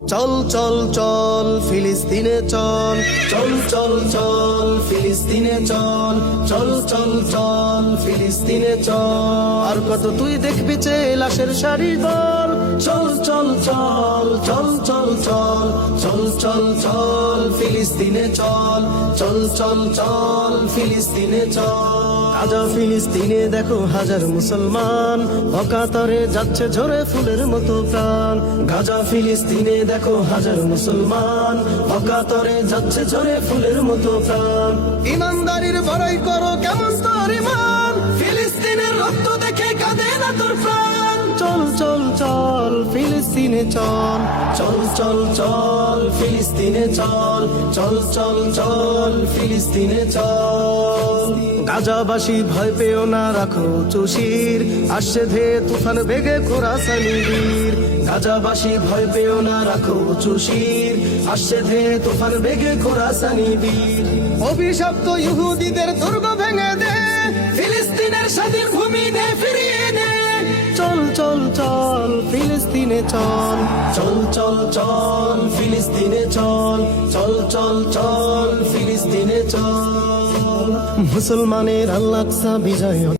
চল চল চল ফিলিস্তিনে চল, চল চল চল ফিলিস্তিনে চল, চল চল চল ফিলিস্তিনে চল। আর কত তুই দেখবি যে লাশের সারি দল, চল চল চল চল চল চল, চল চল চল ফিলিস্তিনে চল, চল চল চল ফিলিস্তিনে চল। গাজা ফিলিস্তিনে দেখো হাজার মুসলমান, অকাতরে যাচ্ছে ঝরে ফুলের মতো প্রাণ। গাজা ফিলিস্তিনে দেখো হাজার মুসলমান, অকাতরে যাচ্ছে ঝরে ফুলের মতো প্রাণ। ইমানদারির বড়াই করো কেমন তোর ইমান, ফিলিস্তিনের রক্ত দেখে কাঁদে না তোর প্রাণ। চল চল চল ফিলিস্তিনে চল, চল চল চল ফিলিস্তিনে চল, চল চল চল ফিলিস্তিনে চল। গাজাবাসী ভয় পেও না, রাখো চুশির, আসছে ধে তুফান বেগে খোরাসানি বীর। গাজাবাসী ভয় পেও না, রাখো চুশির, আসছে ধে তুফান বেগে খোরাসানি বীর। অভিশপ্ত ইহুদিদের দুর্গ ভেঙে দে, ফিলিস্তিনের স্বাধীন ভূমি দে ফিরিয়ে দে। চল চল চল ফিলিস্তিনে চল, চল চল চল ফিলিস্তিনে চল, চল চল চল ফিলিস্তিনে চল। মুসলমানের আল আকসা বিজয়।